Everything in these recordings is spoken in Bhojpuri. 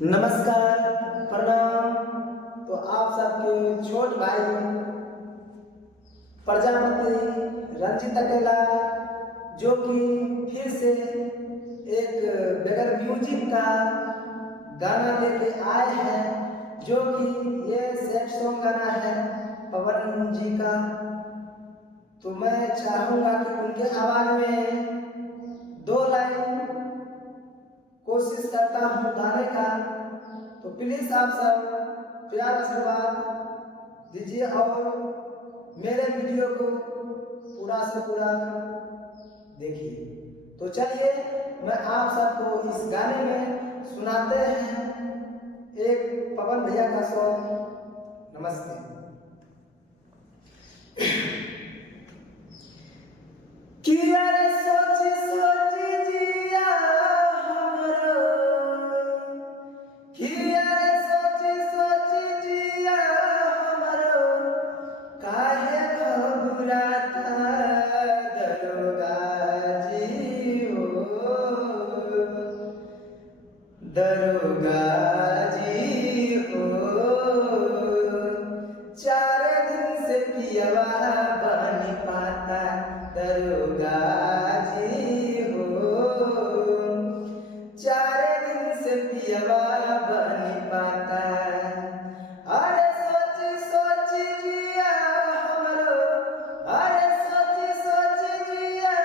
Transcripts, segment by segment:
नमस्कार, प्रणाम। तो आप सबके छोट भाई प्रजापति रंजित अकेला, जो कि फिर से एक बगैर म्यूजिक का गाना लेके आए हैं, जो कि ये सैड सॉन्ग गाना है पवन जी का। तो मैं चाहूँगा कि उनके आवाज़ में दो लाइन कोशिश करता हूँ गाने का। तो प्लीज आप सब प्यार आशीर्वाद दीजिए और मेरे वीडियो को पूरा से पूरा देखिए। तो चलिए मैं आप सबको इस गाने में सुनाते हैं एक पवन भैया का सॉन्ग। नमस्ते। किया रे सोची सोची जिया हमरो, किया रे सोची सोची जिया हमरो, काहे घबराता दरोगा जी हो, दरोगा जी हो। 4 दिन से पियवा बनी पाता दरोगा जी हो, 4 दिन से पियवा बनी पाता। अरे सोची सोची जिया हमरो, अरे सोची सोची जिया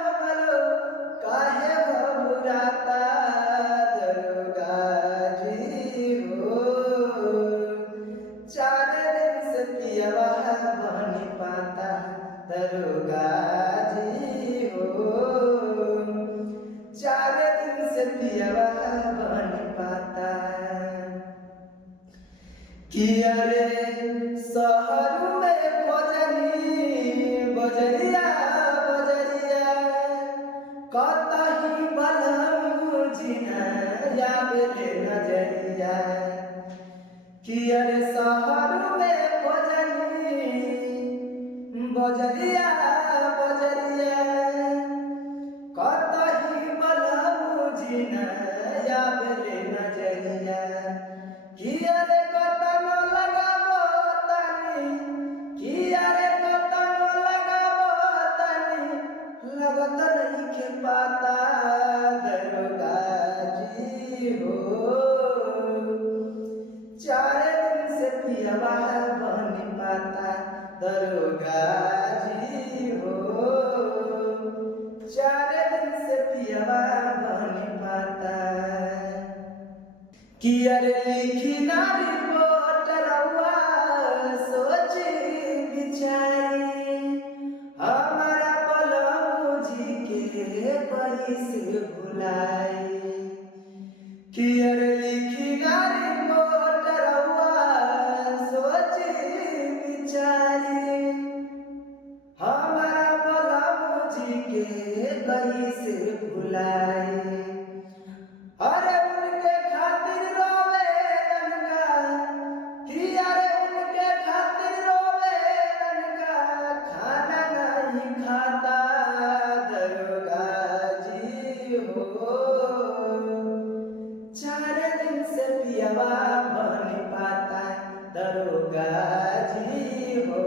हमरो, काहे घबराता दरोगा जी हो, 4 दिन से पियवा बनी पाता दरोगा जी हो, 4 दिन से पियवा बनी पाता। किया रे शहर में बजनी बजरिया बजरिया, कतही बलमू जिना याबे नजरिया। किया रे शहर में बजनी बजरिया बजरिया, कतही बलमू जिना याबे नजरिया। किया रे कतनो लगाबो तनी, किया रे कतनो लगाबो तनी, लगत नइखे पाता दरोगा जी हो, 4 दिन से पियवा बनी पाता दरोगा जी हो, 4 दिन से पियवा बनी पाता। किया रे लिखी ना रिपोर्ट रउआ सोची बिचारी, हमारा बलमू जी के कैसे भुलाई। किया रे लिखी ना रिपोर्ट रउआ सोची बिचारी, हमारा बलमू जी के कैसे भुलाई। अरे उनके खातिर रोवे लनका, किया रे उनके खातिर रोवे लनका, खाना नहीं खाता दरोगा जी हो, 4 दिन से पियवा बनी पाता दरोगा जी हो,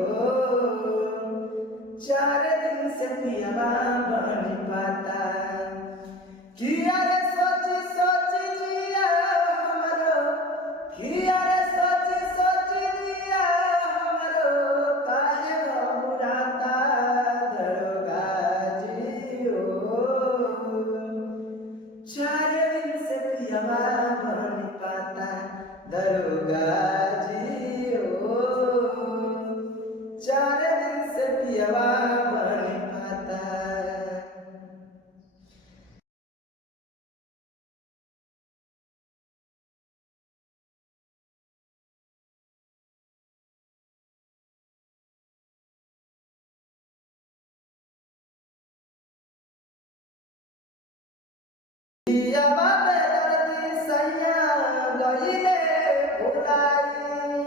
4 दिन से पियवा बनी पाता। किया रे सोची सोची जिया हमरो, किया रे सोची सोची जिया हमरो, काहे घबराता दरोगा जी हो, 4 दिन से पियवा बनी पाता दरोगा जी हो, 4 दिन से पियवा बनी पाता। पियवा बेदर्दी सैया गइले भुलाई,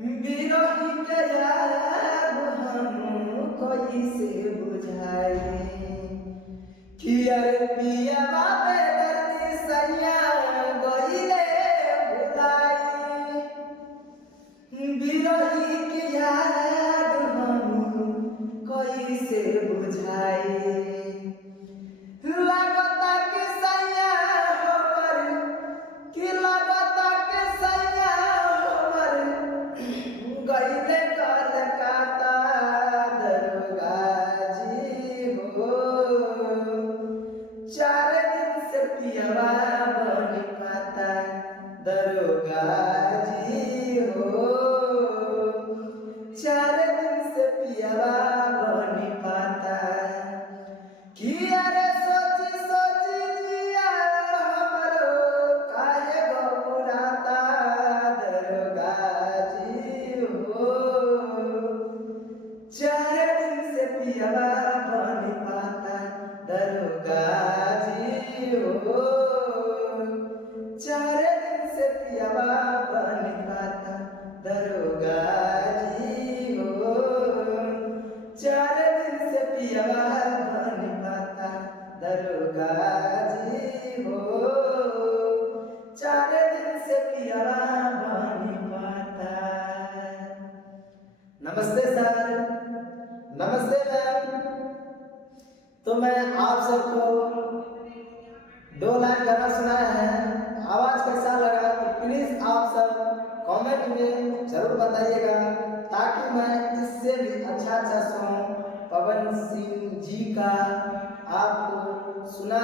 बिरही के याद हम कैसे बुझाई। किया रे पियवा बेदर्दी सैया गइले जी हो। 4 दिन से पियावा बन खाता दरोगा जी हो। 4 दिन से पियावा बन खाता दरोगा जी हो। 4 दिन से पियावा बन पाता। नमस्ते सर, नमस्ते मैम। तो मैं आप सबको 2 लाइन गाना सुनाया है, आवाज कैसा लगा तो प्लीज आप सब कमेंट में जरूर बताइएगा, ताकि मैं इससे भी अच्छा सॉन्ग पवन सिंह जी का आपको सुना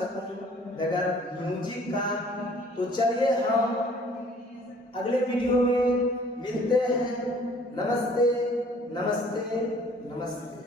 सकूं बगैर म्यूजिक का। तो चलिए हम अगले वीडियो में मिलते हैं। नमस्ते, नमस्ते, नमस्ते।